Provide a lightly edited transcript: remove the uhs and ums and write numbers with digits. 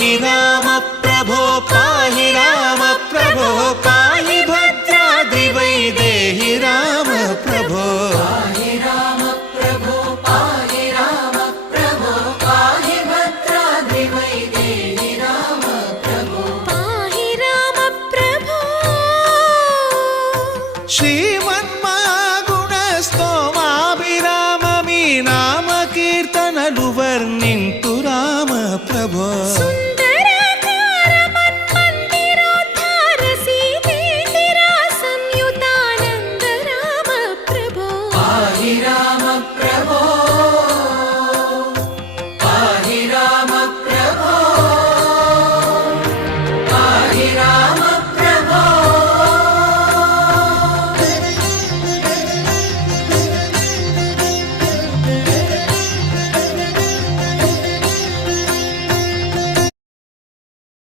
पाहि राम प्रभो पाहि राम प्रभो पाहि भद्राद्रिवैदेहि राम प्रभो पाहि राम प्रभो पाहि राम प्रभो पाहि भद्राद्रिवैदेहि राम प्रभो पाहि राम प्रभो श्रीमन्महागुणस्तोमाभिराम मी नाम कीर्तनलु वर्णिन्तु राम प्रभो